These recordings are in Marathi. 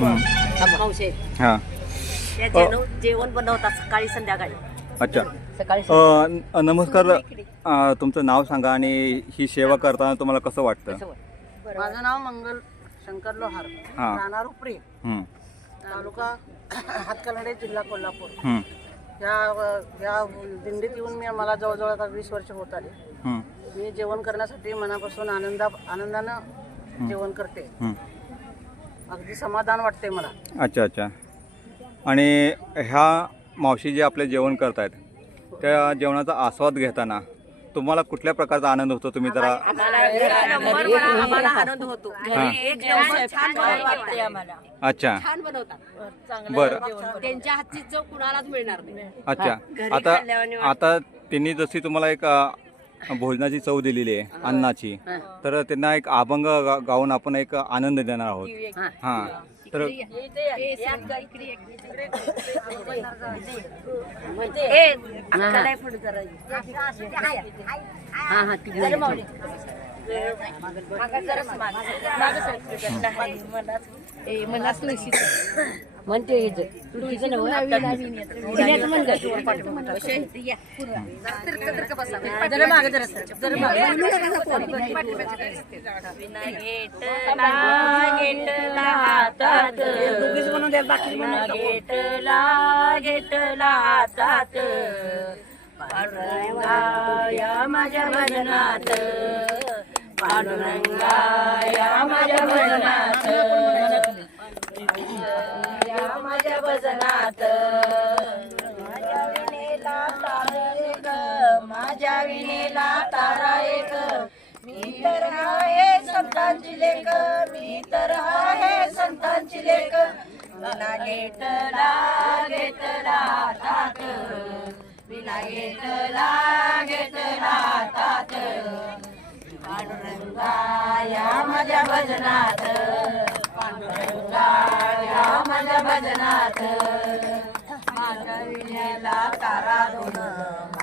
हां. त्या जेवण जेवण बनवतात सकाळी संध्याकाळी. अच्छा. सकाळी अ, न- नमस्कार अ, तुमचं नाव सांगा आणि ही सेवा करताना तुम्हाला कसं वाटतं? माझं नाव मंगल शंकर लोहार. हा. राहणार उपरी हं, तालुका हातकलंडे जिल्हा कोल्हापूर. हं, या या दिंडीत येऊन मी मला जवळजवळ आता वीस वर्ष होत आले. हं, मी जेवण करण्यासाठी मनापासून आनंदा आनंदानं जेवण करते. हं. अगदी समाधान वाटते मला. अच्छा अच्छा. आणि ह्या मावशी जे आपले जेवण करतायत त्या जेवणाचा आस्वाद घेताना तुम्हाला कुठल्या प्रकारचा आनंद होतो? तुम्ही जरा आनंद होतो. अच्छा. छान बनवतात. बरं. त्यांच्या हातची चव कुणालाच मिळणार नाही. अच्छा. आता आता त्यांनी जशी तुम्हाला एक भोजनाची चव दिलेली आहे अन्नाची. तर त्यांना एक अभंग गा- गाऊन आपण एक आनंद देणार आहोत. हां. तर. हा, हा. म्हणते हे. जे. हातात. घेतला, घेतला हातात. पांडुरंगा या माझ्या भजनात पांडुरंगा या माझ्या भजनात या माझ्या भजनात माझ्या विनेला तारा एक माझ्या विनेला तारा एक. मी तर संतांची लेख मी तर आहे संतांची लेख विना घेतला घेतला तात विना घेतला घेतला तात पांडुरंगा या माझ्या भजनात. पांडुरंगा या माझ्या भजनात. माझ्या विण्याला तारा दोन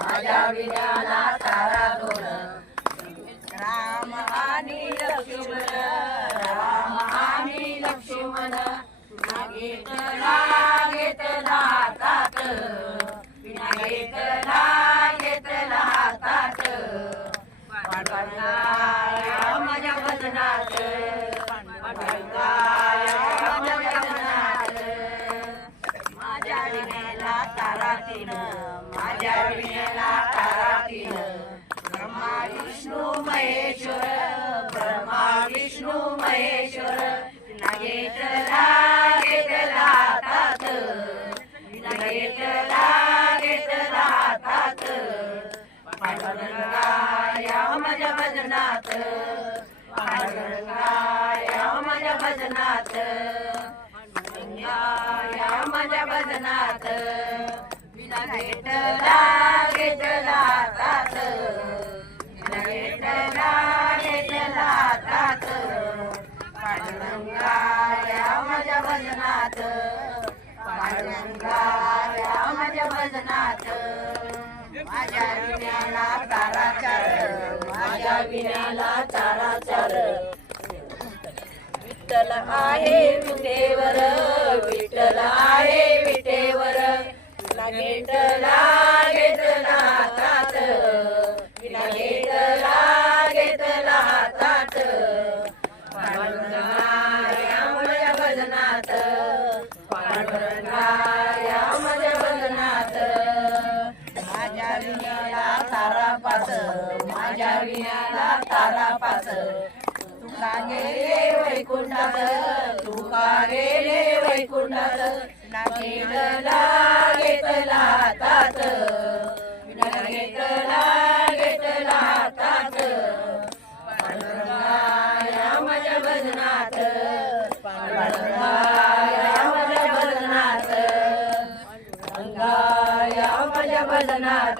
माझ्या विण्याला तारा राम आणि लक्ष्मण राम आणि लक्ष्मण नागेत घेतला घेतला नागेत विना घेतला घेतला माझ्या भजनात पांडुरंगा माझ्या भजनात माझ्या विण्याला तारा तीन माझ्या विण्याला विष्णु महेश्वर ब्रह्मा विष्णु महेश्वर विना घेतला तात हातात घेतला तात हातात पांडुरंगा या माझ्या भजनात पांडुरंगा या माझ्या भजनात पांडुरंगा या माझ्या भजनात विना घेतला माझ्या भजनात माझ्या विण्याला तारा चार माझ्या विण्याला तारा चार विठ्ठल आहे विटेवर विठ्ठल आहे विटेवर विना घेतला घेतला हातात घेतला घेतला हातात माझ्या भजनात माझ्या विण्याला तारा पाच तुका गेले वैकुंठात तुका गेले वैकुंठात ना घेतला हातात. घेतला हातात. माझ्या भजनात माझ्या भजनात माझ्या भजनात